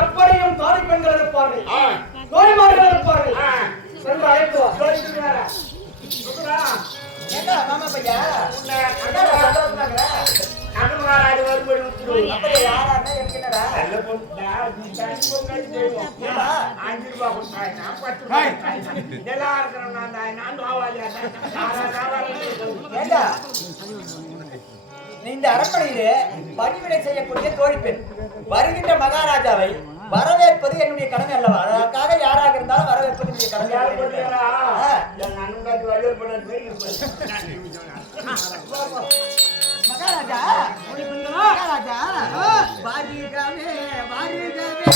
எப்படியும் தாடி பெண்கள் இருப்பார்கள், நோய்மார்கள் இருப்பார்கள். சென்று அழைத்து மாமா பையா அனுமாராடு வரும்படி ஊத்துருவோம். அப்படியே யாராருன்னா எனக்கு என்னடா நல்ல பொண்ணா நீ தண்ணி பொங்கல் செய்வோம். 5 ரூபாய் கொடுத்தாய், நான் 10 ரூபாய் கொடுத்தாய். நல்லா இருக்கிறேன் நான் தான், நான் நோவாளியா ஏண்டா இந்த அரண்மனையிலே பணிவிடை செய்யக்கூடிய தோழி பெண் வருகின்ற மகாராஜாவை வரவேற்பது என்னுடைய கடமை அல்லவா? அதற்காக யாராக இருந்தாலும் வரவேற்பது என்னுடைய கடமை. மகாராஜா மகாராஜா வருகவே வருகவே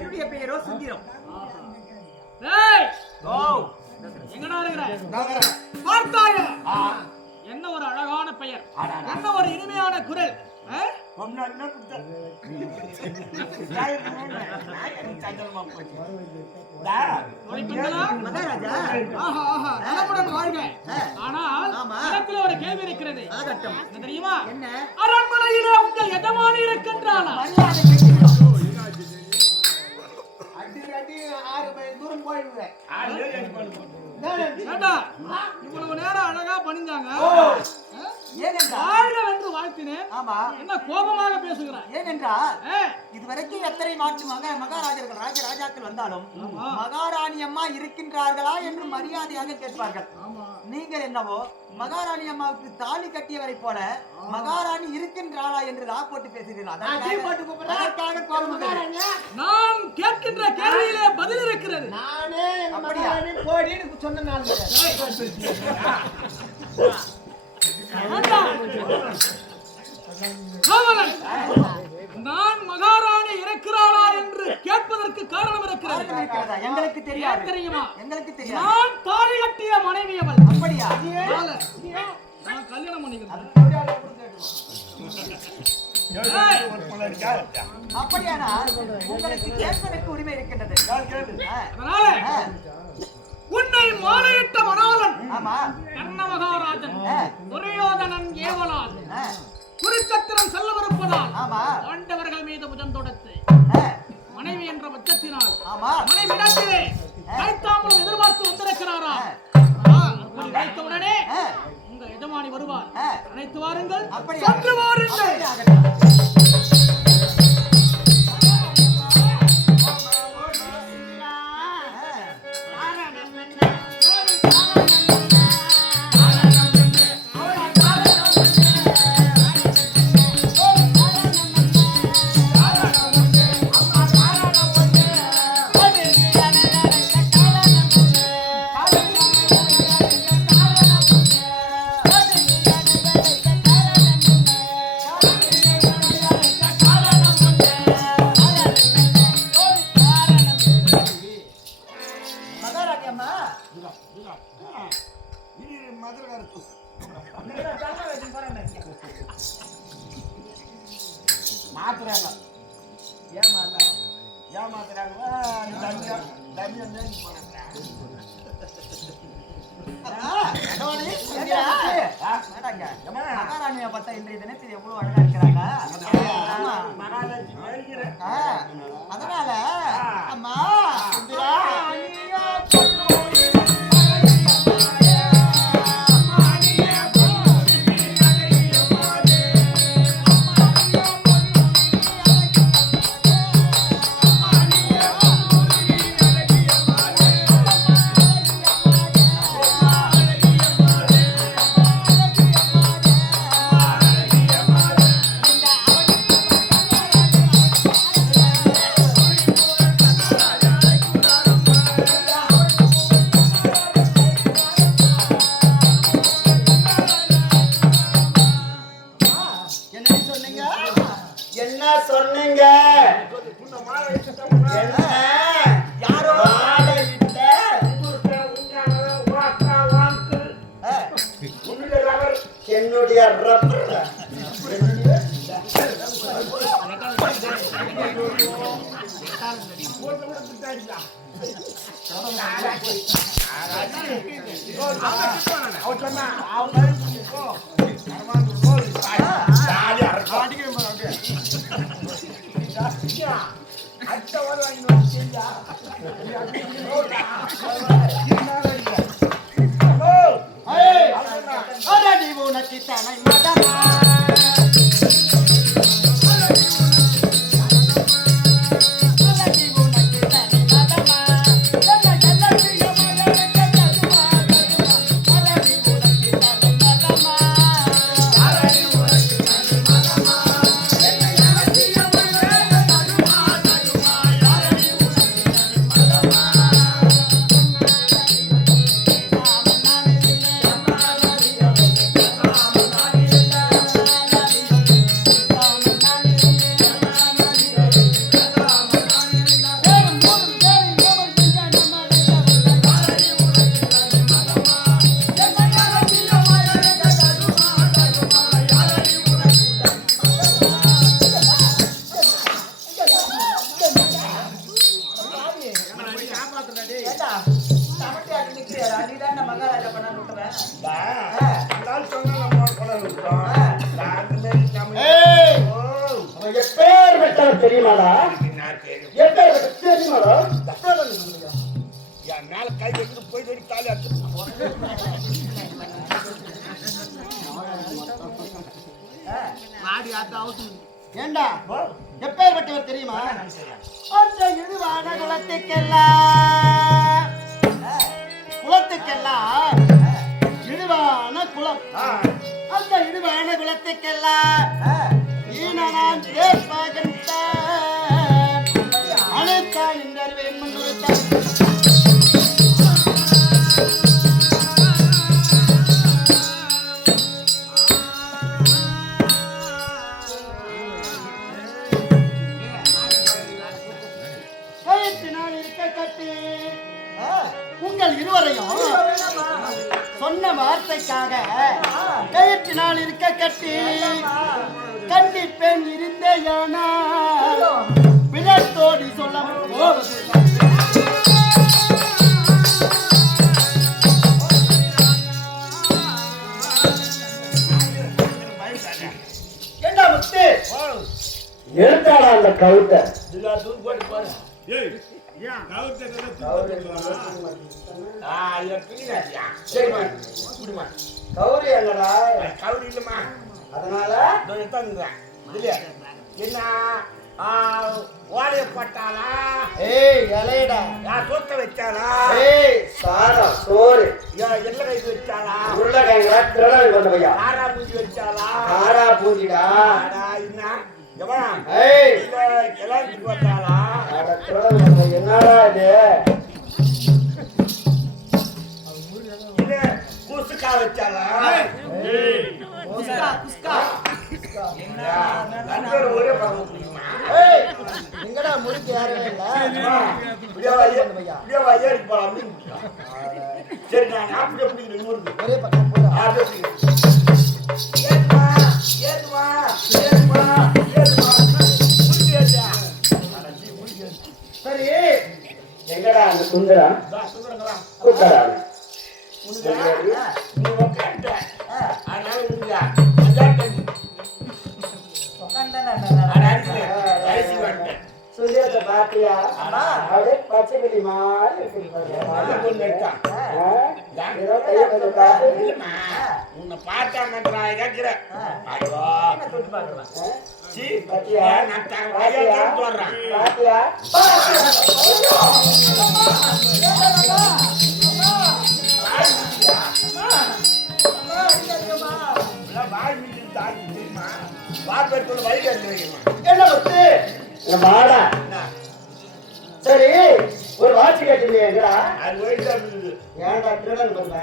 என்னுடைய பெயரோ சுந்தரம். என்ன ஒரு அழகான பெயர், என்ன ஒரு இனிமையான குரல். ஆனால் ஒரு கேள்வி இருக்கிறது. தெரியுமா? அரண்மனையிலே உங்கள் எஜமானி இருக்கின்றாளா? இவ்வளவு நேரம் அழகா பணிஞ்சாங்க, வாழ்த்தினேன். என்ன கோபமாக பேசுகிறார்? ஏனென்றால் இதுவரைக்கும் எத்தனை மாற்று மகாராஜர்கள் ராஜாக்கள் வந்தாலும் மகாராணி அம்மா இருக்கின்றார்களா என்று மரியாதையாக கேட்பார்கள். நீங்கள் என்னவோ மகாராணி அம்மாவுக்கு தாலி கட்டியவரை போல மகாராணி இருக்கின்றாளா என்று லா போட்டு பேசுகிறீர்கள். அதற்காக கோபம் வந்தது. நான் கேட்கின்ற கேள்வியிலே பதில் இருக்கிறது. நானே எங்க மகாராணி போடின்னு சொன்னனால காவலன், நான் மகாராணி இருக்கிறாளா என்று கேட்பதற்கு காரணம் இருக்கிறது. எங்களுக்கு தெரியாது. தெரியுமா? எங்களுக்கு தெரியாது. நான் தாலி கட்டிய மனைவி அவள். அப்படியா? நான் கல்யாணம் பண்ணிக்கிறேன். அப்படியானால் உங்களுக்கு கேட்பதற்கு உரிமை இருக்கின்றது. அதனால உன்னை மாலையிட்ட மணாளன் ஆமா கர்ண மகாராஜன் துரியோதனன் ஏவலால் குருச்சத்திரம் செல்லவிருப்பதால் ஆமா ஆண்டவர்கள் மீது புஜம் தொடுத்து மனைவி என்ற பட்சத்தினால் ஆமா மனைவிடத்திலே கைத்தாம்பலம் எதிர்பார்த்து வந்திருக்கிறாரா? உடனே உங்க எஜமானி வருவார். அழைத்து வாருங்கள். சென்று வாருங்கள். மகாராணியை பார்த்தா இன்றைய தினத்தில் எவ்வளவு அழகா இருக்கிறாங்க. அதனால அம்மா என்னுடைய தெரியுமாடா? தெரியுமாடா? என் மேல கை வச்சுட்டு போய் தாலி அடிச்சு ஏண்டா எப்பேற்பட்டவர் தெரியுமா? அந்த இழிவான குலத்துக்கெல்லாம் இழிவான குலம். அந்த இழிவான குலத்துக்கெல்லாம் ஈனனான் தேர்ப்பாகின்றான். அனைத்தான் இந்த அறிவை முன்னிறுத்தான். உங்கள் இருவரையும் சொன்ன வார்த்தைக்காக கயிற்றினால் இருக்க கட்டி கண்டிப்பேன் இருந்தேயானா பிணத்தோடி சொல்ல என்ன முத்து எழுத்தாடா அந்த கவுத்த கௌரி என்னடா கவுரி இல்லம்மா அதனால என்ன ஓலைய போட்டாளா ஏய் இலையடா யார் தோத்த வச்சாளா ஏய் சாதம் சோறு எல்ல கை வச்சாளா உருளைக்கிழங்கு திருடவை கொண்டு போயா காரா பூஜி வச்சாளா காரா பூஜிடா என்ன எவனா ஏய் எல்லாத்துக்கு வச்சாளா அட திருடவை கொண்டு போய் என்னடா இது இல்ல குசுக்கா வச்சாளா குஸ்கா குஸ்கா ஒரே பக்கம் புரியுமா ஏய் எங்கடா முறுக்கு யாருமே இல்ல சரி நான் அப்படியே பிடிக்கிறேன் ஊருக்கு ஒரே பக்கம் போடா ஏத்துமா ஏத்துமா ஏத்துமா ஏத்துமா முடிச்சு ஏத்தா சரி எங்கடா அந்த சுந்தரம் சொல்லுங்களா கூப்பிடா நீ உட்காந்துட்ட அதனால உங்க சுந்தரத்தை பாத்தியா அப்படியே பச்சை கிளி மாதிரி உன்னை பார்த்தா நான் கேட்கிறேன் பாத்தியா என்ன பத்து வாடா சரி ஒரு வாட்சி கட்டிங்க எங்கடா ஏன்டா திருடன் கொஞ்சம்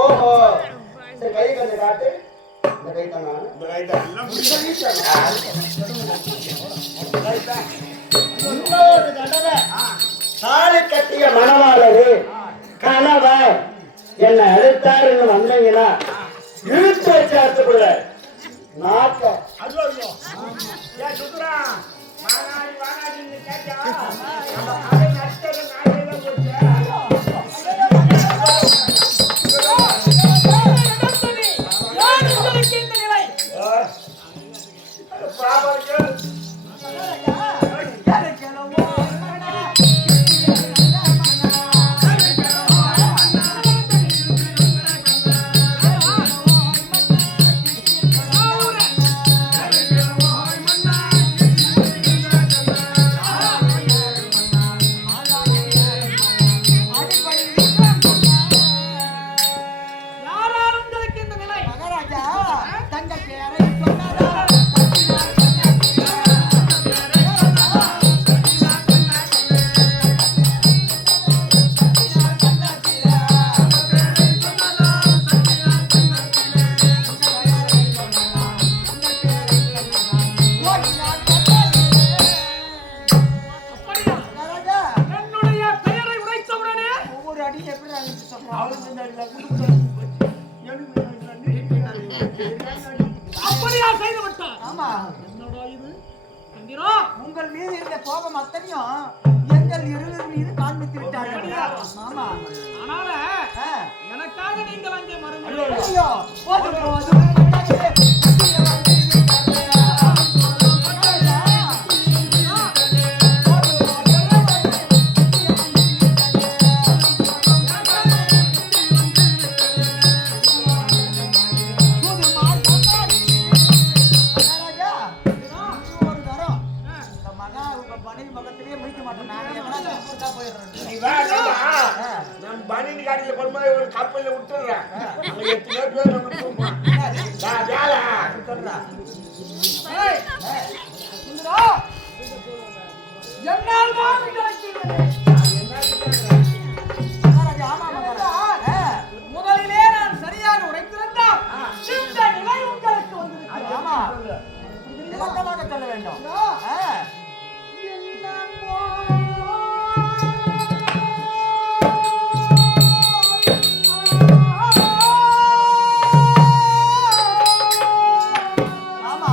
ஓஹோ சரி கை கொஞ்சம் காட்டு இந்த கை தானா இன்னொரு தடவை தாலி கட்டிய மணவாளரு கணவர் என்ன அழுத்தாருன்னு வந்தீங்கன்னா இழுத்து வச்சு அறுத்துக்குள்ள நாக்க அப்படியா செய்து விட்டார்? ஆமா என்னடா இது? தந்திரா, உங்கள் மீது இருந்த கோபம் அத்தனையும் எங்கள் இருவர் மீது காண்பித்து விட்டார்கள். ஆமா ஆனால எனக்காக நீங்கள் அங்கே மருந்து ஐயோ போதும் போதும் நீ வா கப்பல்ல விட்டுறேன் அங்க எத்தனை பேர் நம்ம தூங்குவோம் வேலை சொல்றா ஏய், சுந்தரா, என்னால் தான் கிடைக்கிறது. மகாராஜா ஆமா மகாராஜா முதலிலே நான் சரியாக உரைத்திருந்தால் இந்த நிலை உங்களுக்கு வந்திருக்கிறது. ஆமா விளக்கமாக சொல்ல வேண்டும் ஆமா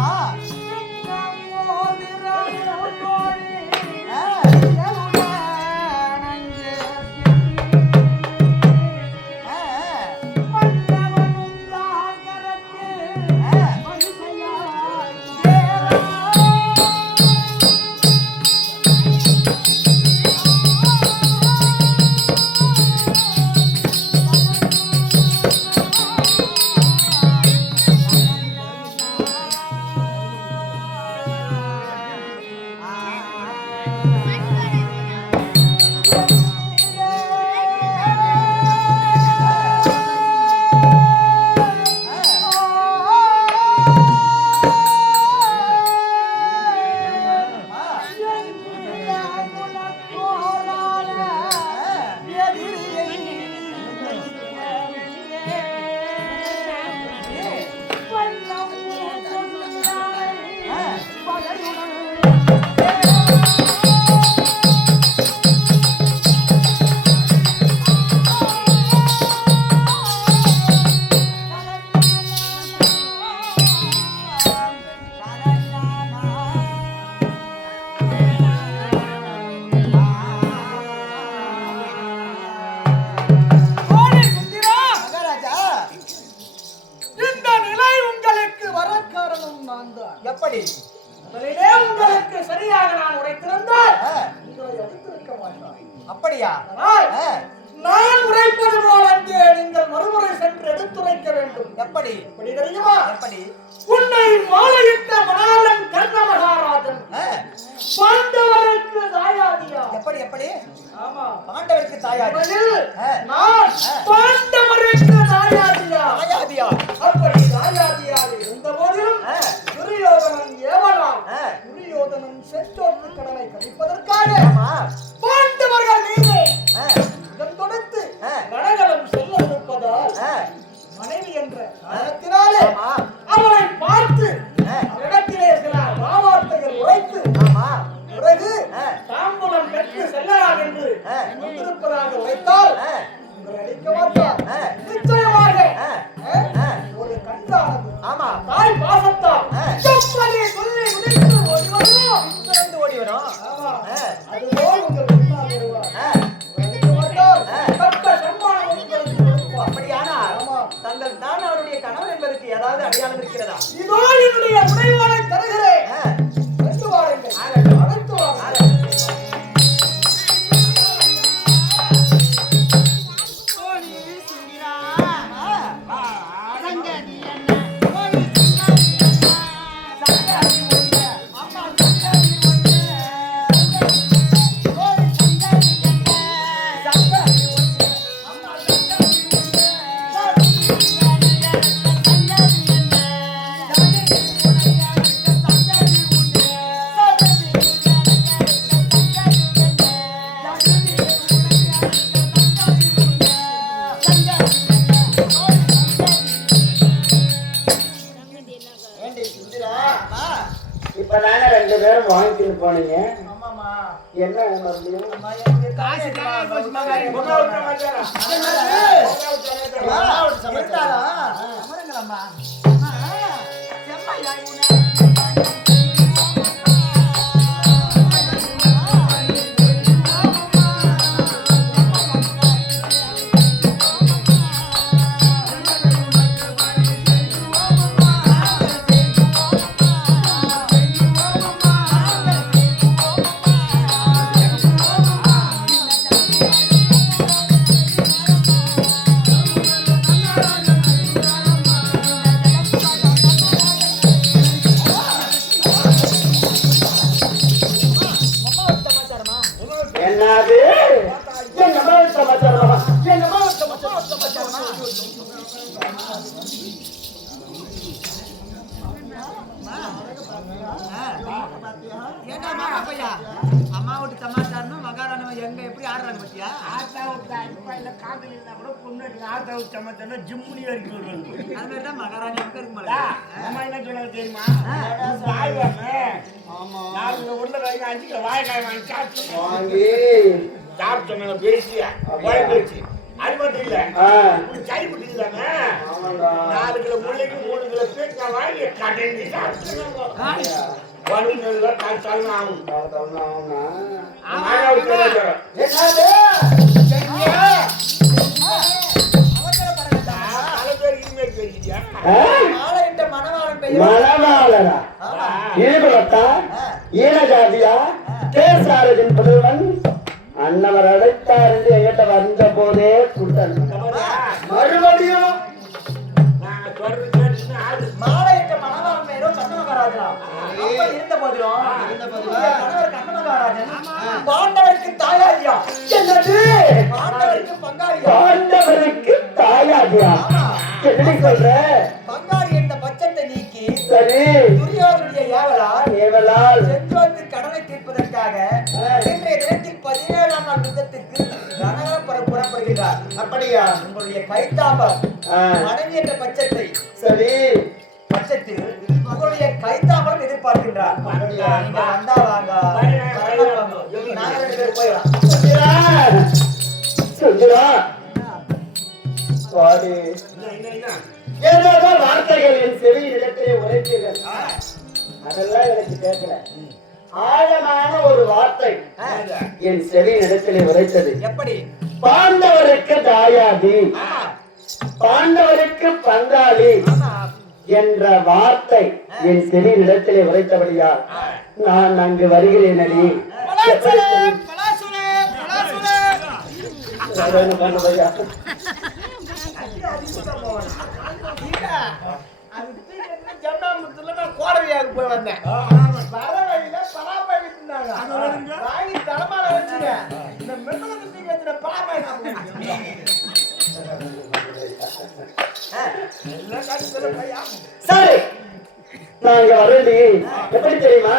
எப்படி முதலிலே உங்களுக்கு சரியாக நான் உரைத்திருந்தால் உங்களை எடுத்திருக்க மாட்டான். அப்படியா ஆனால் நான் உரைப்பது போல் அங்கே நீங்கள் மறுமுறை சென்று எடுத்துரைக்க வேண்டும். எப்படி எப்படி தெரியுமா? எப்படி உன்னை மாலையிட்ட மணாளன் கர்ண மகாராஜன் பாண்டவருக்கு தாயாதியா. எப்படி எப்படி ஆமா, பாண்டவருக்கு தாயாதி முதலில் நான் பாண்டவருக்கு தாயாதியா. தாயாதியா அப்படி தாயாதியாக இருந்த போதிலும் துரியோதனன் ஏவலால் துரியோதனன் செற்றோற்று கடனை கழிப்பதற்காக பாண்டவர்கள் மீது இதன் தொடுத்து ரணகலம் செல்ல இருப்பதால் மனைவி என்ற காரணத்தினாலே அவரை பார்த்து அவரிடத்திலே சில வார்த்தைகள் உரைத்து பிறகு தாம்பூலம் பெற்று செல்லலாம் என்று வந்திருப்பதாக உரைத்தால் உங்களை அழிக்க மாட்டார். நிச்சயமாக ஒரு கண்டானது தாய் பாசத்தால் எப்படி சொல்லி முடித்து ஓடி வரும் ஓடி வரும் ஆமா அதுபோல் உங்கள் முன்னால் வருவார். அழிக்க மாட்டார். தக்க சன்மானம் உங்களுக்கு கொடுப்பார். அப்படியானா தங்கள் தான் அவருடைய கணவர் என்பதற்கு ஏதாவது அடையாளம் இருக்கிறதா? இதோ என்னுடைய உடைவாளை தருகிறேன். அழைத்து வாருங்கள். அழைத்து வாருங்கள். இப்பதானே 2 பேரும் வாங்கிட்டு போனீங்க. ஆமாமா என்ன மறுபடியும் காசு அமருங்களம்மா செம்மையாய் ஏண்டா மாமா பையா அம்மா விட்டு சமாச்சாரம் மகாராணி எங்க எப்படி ஆடுறாங்க பத்தியா ஆத்தா விட்டு அடிப்பா இல்ல காதல் இருந்தா கூட பொண்ணு ஆத்தா விட்டு சமாச்சாரம் ஜிம்முனி வரைக்கும் வருவாங்க. அது மாதிரி தான் மகாராணி எங்க இருக்கு அம்மா என்ன சொன்னாங்க தெரியுமா? வாய் வாங்க. நாலு உள்ள வாங்கி 5 கிலோ வாழைக்காய் வாங்கி சாப்பிட்டு சொன்னாங்க. பேசியா வாய் பேசி அது மட்டும் இல்ல சரி பிடிச்சாங்க. 4 கிலோ முள்ளைக்கு 3 கிலோ பேக்கா வாங்கி கடைஞ்சி சாப்பிட்டு வலுநெல்ல காய்ச்சாலும் ஆகும். மணவாளரா ஈடுபட்டா ஈனஜாதியா கேசாரதின் புதல்வன் அன்னவர் அழைத்தார் என்று எங்கிட்ட வந்த போதே கொடுத்தாங்க. மறுபடியும் மாலையிட்ட மணவாளன் பேரோ கண்ணமகாராஜனா அப்ப இருந்த போதிலும் கணவர் கண்ணமகாராஜன் பாண்டவருக்கு தாயாதியா என்னது பாண்டவருக்கு பங்காளியா பாண்டவருக்கு தாயாதியா எப்படி சொல்ற? பங்காளி என்ற பட்சத்தை நீக்கி சரி துரியோதனுடைய ஏவலால் சென்றோருக்கு கடனை தீர்ப்பதற்காக இன்றைய தினத்தில் 17ஆம் நாள் யுத்தத்திற்கு ரணகலம் புறப்படுகிறார். அப்படியா? உங்களுடைய கைத்தாம்பரம் மனைவி என்ற பட்சத்தை சரி பட்சத்தில் உங்களுடைய கைத்தாம்பரம் எதிர்பார்க்கின்றார். நீங்க வந்தா வாங்க, நாங்க 2 பேரும் போயிடலாம். சுந்தரா சுவாமி ஏதோ வார்த்தைகள் என் செவியின் இடத்திலே உரைத்தீர்கள். அதெல்லாம் எனக்கு கேட்கல. ஆழமான ஒரு வார்த்தை என் செவியின் இடத்திலே உரைத்தது. எப்படி? பாண்டவருக்கு தாயாதி, பாண்டவருக்கு பங்காளி என்ற வார்த்தை என் செவியின் இடத்திலே உரைத்தபடியா நான் அங்கு வருகிறேன். அடி கோடவியாக போய் வந்தேன். வர வழியில பலாப்பாய் விட்டுனாங்க. வாங்கி தலைமால வச்சுங்க. இந்த மிருதகத்தை தூக்கி வச்சுன பலாப்பாய் சரி நாங்க வரடி எப்படி தெரியுமா?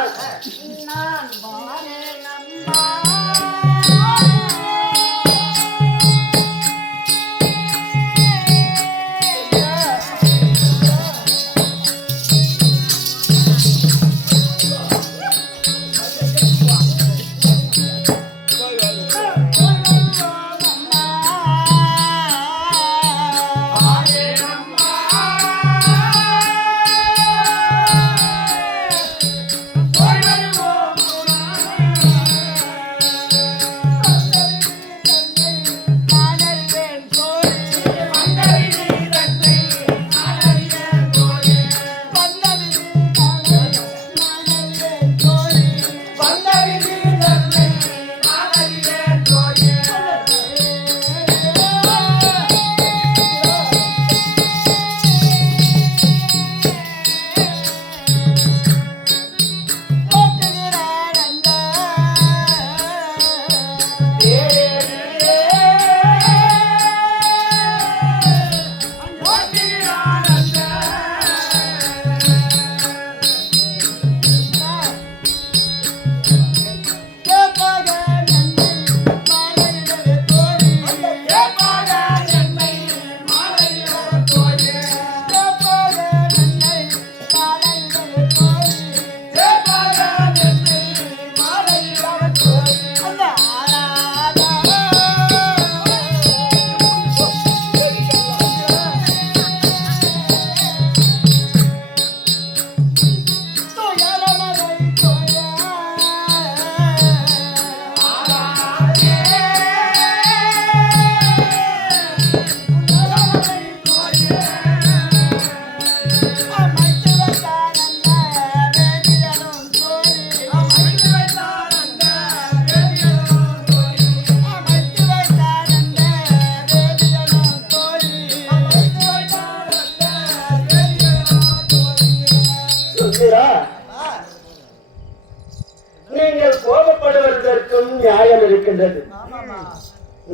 நீங்கள் கோபப்படுவதற்கும் நியாயம் இருக்கின்றது.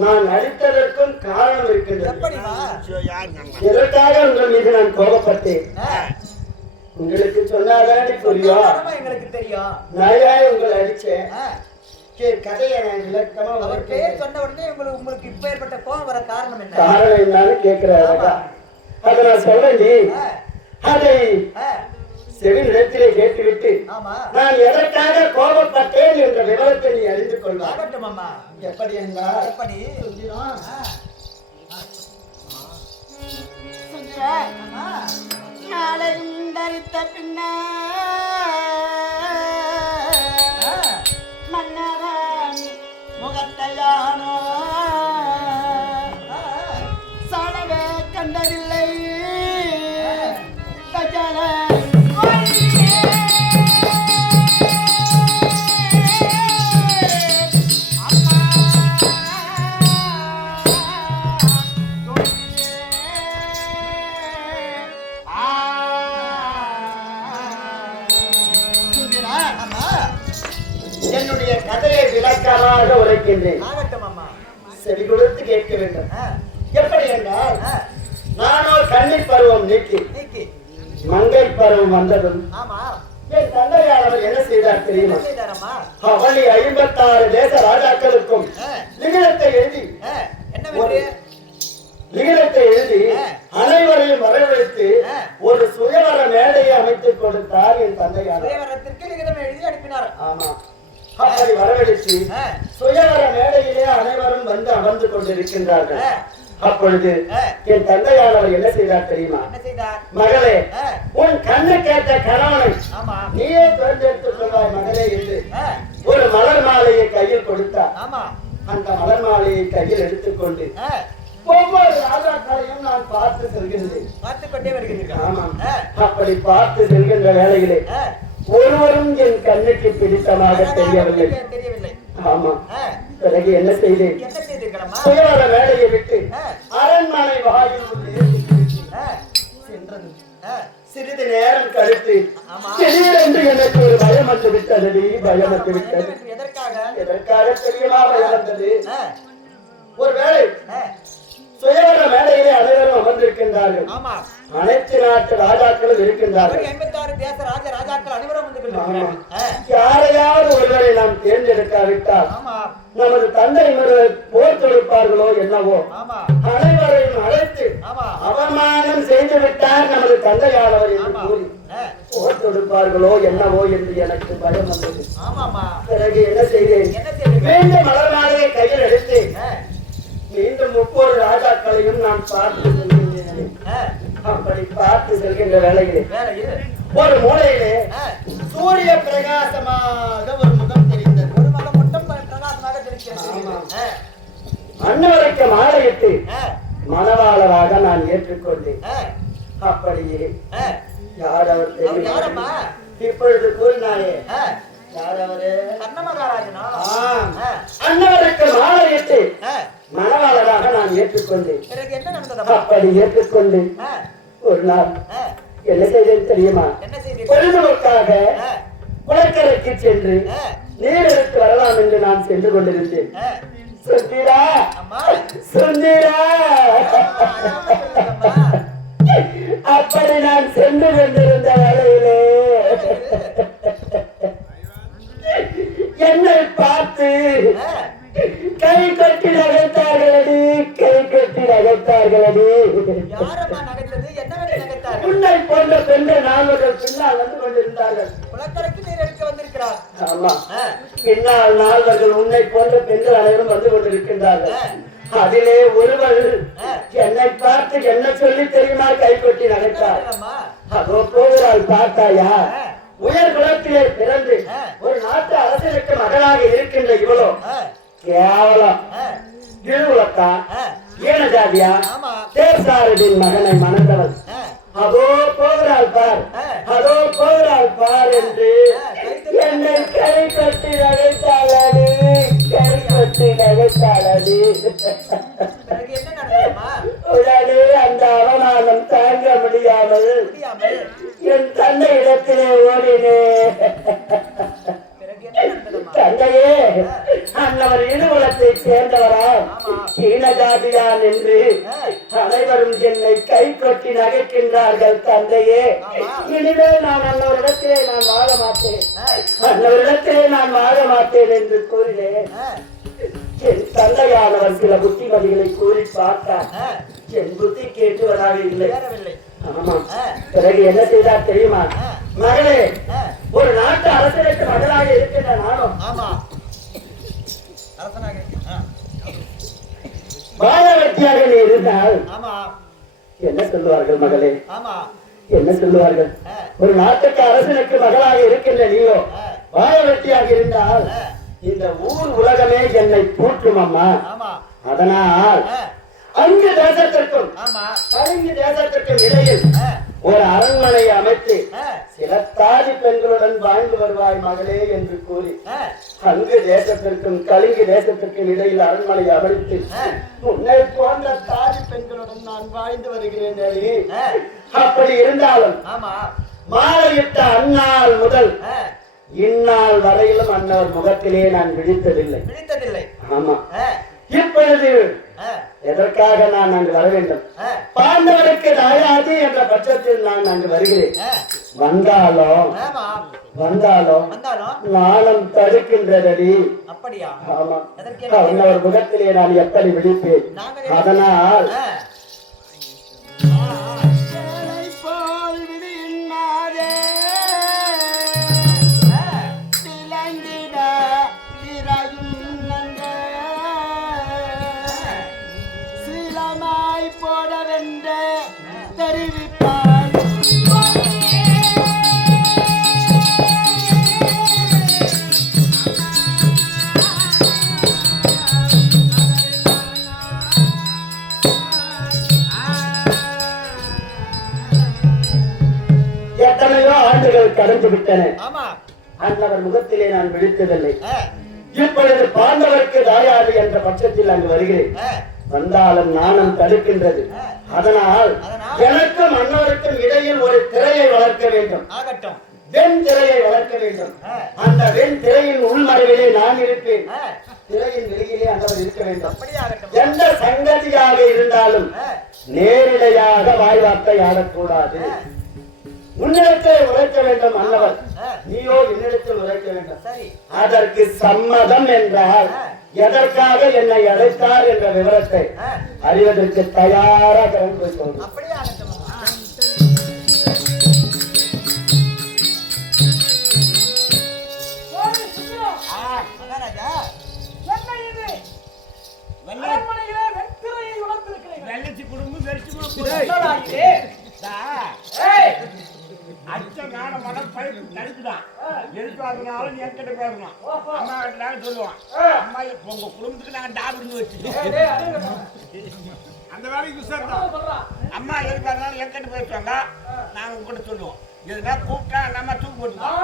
நான் அடித்ததற்கும் காரணம் இருக்கின்றது. எப்படிமா? எதற்காக உங்கள் மீது நான் கோபப்பட்டேன் உங்களுக்கு சொன்னாதான் புரியும். சொன்னாதானமா எங்களுக்கு தெரியும். நாயா உங்களை அடிச்சேன். கதையை நான் விளக்கமா அவர் பேர் சொன்ன உடனே உங்களுக்கு இப்ப ஏற்பட்ட கோபம் வர காரணம் என்ன? காரணம் என்னன்னு கேட்கிறேன். அதை நான் சொல்றேன். அதை செவினிடத்திலே கேட்டுவிட்டு ஆமா நான் எதற்காக கோபப்பட்டேன் என்ற விவரத்தை நீ அறிந்து கொள்வாய். ஆகட்டும் அம்மா. எப்படி என்றால் எப்படி? நாளையும் தரித்த பின்ன மன்னவன் முகத்தையானோ சாணவே கண்டதில்லை கஜல என்னுடைய கதையை விளக்கமாக உரைக்கின்றேன். ஆகட்டும் அம்மா. செவி கொடுத்து கேட்க வேண்டும். எப்படி என்றால் நானோ கன்னி பருவம் நீக்கி மங்கை பருவம் வந்ததும் ஆமா என் தந்தையானவர் என்ன செய்தார் தெரியுமா? என்ன செய்தாரம்மா? அவளி 56 தேச ராஜாக்களுக்கும் லிகிதத்தை எழுதி என்ன வேண்டிய லிகிதத்தை எழுதி அனைவரையும் வரவழைத்து ஒரு சுயவர மேடையை அமைத்துக் கொடுத்தார் என் தந்தையானவர். சுயவரத்திற்கு லிகிதம் எழுதி அனுப்பினார். ஆமா, அப்படி வரவழைத்து சுயவர மேடையிலே அனைவரும் வந்து அமர்ந்து கொண்டிருக்கின்றார்கள். அப்பொழுது என் தந்தையானவர் என்ன செய்தார் தெரியுமா? என்ன செய்தார்? மகளே, உன் கண்ணு கேட்ட கணவனை ஆமா நீயே தேர்ந்தெடுத்துக் கொள்வாய் மகளே என்று ஒரு மலர் மாலையை கையில் கொடுத்தார். ஆமா அந்த மலர் மாலையை கையில் எடுத்துக்கொண்டு ஒவ்வொரு ராஜாக்களையும் நான் பார்த்து செல்கின்றேன். பார்த்துக் கொண்டே வருகிறீர்கள். ஆமாம், அப்படி பார்த்து செல்கின்ற வேளையிலே ஒருவரும் என் கண்ணுக்கு பிடித்தமாக தெரியவில்லை. தெரியவில்லை. ஆமா, பிறகு என்ன செய்தேன்? என்ன செய்தீர்களம்மா? சுயவர வேலையை விட்டு அரண்மனை வாயில் சென்றது. சிறிது நேரம் கழித்து திடீரென்று எனக்கு ஒரு பயம் வந்து விட்டது. பயம் வந்து விட்டது. எதற்காக தெரியுமா பயம் வந்தது? ஒருவேளை சுயவர மேடையிலே அனைவரும் அமர்ந்திருக்கின்றார்கள். அனைத்து நாட்டு ராஜாக்களும் இருக்கின்றார்கள். 86 தேச ராஜாக்கள் அனைவரும் வந்து யாரையாவது ஒருவரை நாம் தேர்ந்தெடுக்காவிட்டால் நமது தந்தை போர் தொடுப்பார்களோ என்னவோ. அனைவரையும் அழைத்து அவமானம் செய்து விட்டார் நமது தந்தையானவர் என்று கூறி போர் தொடுப்பார்களோ என்னவோ என்று எனக்கு பயம் வந்தது. பிறகு என்ன செய்தேன்? மீண்டும் மலர் மாலையை கையில் எடுத்து மீண்டும் 30 ராஜாக்களையும் நான் பார்த்து செல்கின்றேன். அப்படி பார்த்து செல்கின்ற வேளையிலே ஒரு மூலையிலே சூரிய பிரகாசமாக ஒரு முகம் தெரிந்தது. ஒரு முகம் மட்டும் பிரகாசமாக தெரிகிறது. அன்னவரைக்கு மாலையிட்டு மணவாளராக நான் ஏற்றுக்கொண்டேன். அப்படியே யார் அவர் தெரியும்? இப்பொழுது கூறினாயே யார் அவரு? கர்ணமகாராஜனா? அன்னவருக்கு மாலையிட்டு மணவாளராக நான் ஏற்றுக்கொண்டேன். பிறகு என்ன நடந்தது? அப்படி ஏற்றுக்கொண்டு ஒரு நாள் என்ன செய்தேன் தெரியுமா? பொழுதுபோக்காக குளக்கரைக்கு சென்று நீர் எடுத்து வரலாம் என்று நான் சென்று கொண்டிருந்தேன். சுந்தரா சுந்தரா அப்படி நான் சென்று கொண்டிருந்த வேளையிலே என்னை பார்த்து கை கட்டி நகைத்தார்களடி. கை கட்டி நகைத்தார்களடி. உன்னை போன்ற பெண்கள் 4 பின்னால் வந்து கொண்டிருந்தார்கள். ஆமா, பின்னால் 4 உன்னை போன்ற பெண்கள் அனைவரும் வந்து கொண்டிருக்கின்றார்கள். அதிலே ஒருவர் என்னை பார்த்து என்ன சொல்லி தெரியுமா கை கொட்டி நகைத்தார்? அதோ போகிறாள் பார்த்தாயா? உயர் குலத்திலே பிறந்து ஒரு நாட்டு அரசனுக்கு மகளாக இருக்கின்ற இவளோ கேவலம் இழுகுலத்தா ஈனஜாதியா தேசாரதின் மகனை மணந்தவள். அதோ போகிறாள் பார், அதோ போகிறாள் பார் என்று என்னை கை கட்டி நகைத்தாளடி. கை கட்டி நகைத்தாளடி. உடனே அந்த அவமானம் தாங்க முடியாமல் என் தந்தை இடத்திலே ஓடினே. தந்தையே, அன்னவர் இருகுலத்தை சேர்ந்தவரா கீழ ஜாதியான் என்று அனைவரும் என்னை கை கொட்டி நகைக்கின்றார்கள் தந்தையே. இனிமேல் நான் அன்னவரிடத்திலே நான் வாழ மாட்டேன், அன்னவரிடத்திலே நான் வாழ மாட்டேன் என்று கூறினேன். என் தந்தையானவர் சில புத்திமதிகளை கூறி பார்த்தார். என் புத்தி கேட்டுவதாக இல்லை. ஆமா, பிறகு என்ன செய்தார் தெரியுமா? மகளே, ஒரு நாட்டு அரசனுக்கு மகளாக இருக்கின்ற நானும் பாலவட்டியாக நீ இருந்தால் என்ன சொல்லுவார்கள் மகளே? என்ன சொல்லுவார்கள்? ஒரு நாட்டுக்கு அரசனுக்கு மகளாக இருக்கின்ற நீயோ பாலவட்டியாக இருந்தால் இந்த ஊர் உலகமே என்னை போற்றும் அம்மா. அதனால் அங்கு தேசத்திற்கும் கலிங்கு தேசத்திற்கும் இடையில் ஒரு அரண்மனை அமைத்து சில தாதி பெண்களுடன் வாழ்ந்து வருவாய் மகளே என்று கூறி அங்கு தேசத்திற்கும் கலிங்கு தேசத்திற்கும் இடையில் அரண்மனை அமைத்து உன்னை போன்ற தாதி பெண்களுடன் நான் வாழ்ந்து வருகிறேன். அப்படி இருந்தாலும் மாலையிட்ட அந்நாள் முதல் இந்நாள் வரையிலும் அன்னவர் முகத்திலே நான் விழித்ததில்லை. ஆமா, இப்பொழுது எதற்காக நான் அங்கு வர வேண்டும்? பாண்டவருக்கு தாயாது என்ற பட்சத்தில் நான் அங்கு வருகிறேன். வந்தாலும் நானும் தடுக்கின்றதடி. ஆமா, அன்னவர் முகத்திலே நான் எப்படி விழிப்பேன்? அதனால் கடந்து விட்டன. அன்னவர் முகத்திலே நான் விழித்ததில்லை. இப்பொழுது பாண்டவருக்கு தாயாது என்ற பட்சத்தில் அங்கு வருகிறேன். வந்தாலும் நானும் தடுக்கின்றது. அதனால் எனக்கும் அன்னவருக்கும் இடையில் ஒரு திரையை வளர்க்க வேண்டும். வெண் திரையை வளர்க்க வேண்டும். அந்த வெண் திரையின் உள்மறைவிலே நான் இருப்பேன், திரையின் வெளியிலே அன்னவர் இருக்க வேண்டும். எந்த சங்கதியாக இருந்தாலும் நேரிடையாக வாய்வார்த்தை ஆடக்கூடாது. உன்னிடத்தில் உரைக்க வேண்டும் அன்னவர், நீயோ என்னிடத்தில் உரைக்க வேண்டும். அதற்கு சம்மதம் என்றால் எதற்காக என்னை அழைத்தார் என்ற விவரத்தை அறிவதற்கு தயாராக கலந்து கொள்ளும். அந்த வேலைக்கு அம்மா எதுக்காக என்கிட்ட பேசுவாங்க, நாங்க உங்ககிட்ட சொல்லுவோம். எதுனா கூப்பிட்டா நம்ம தூக்கு போட்டுருவோம்.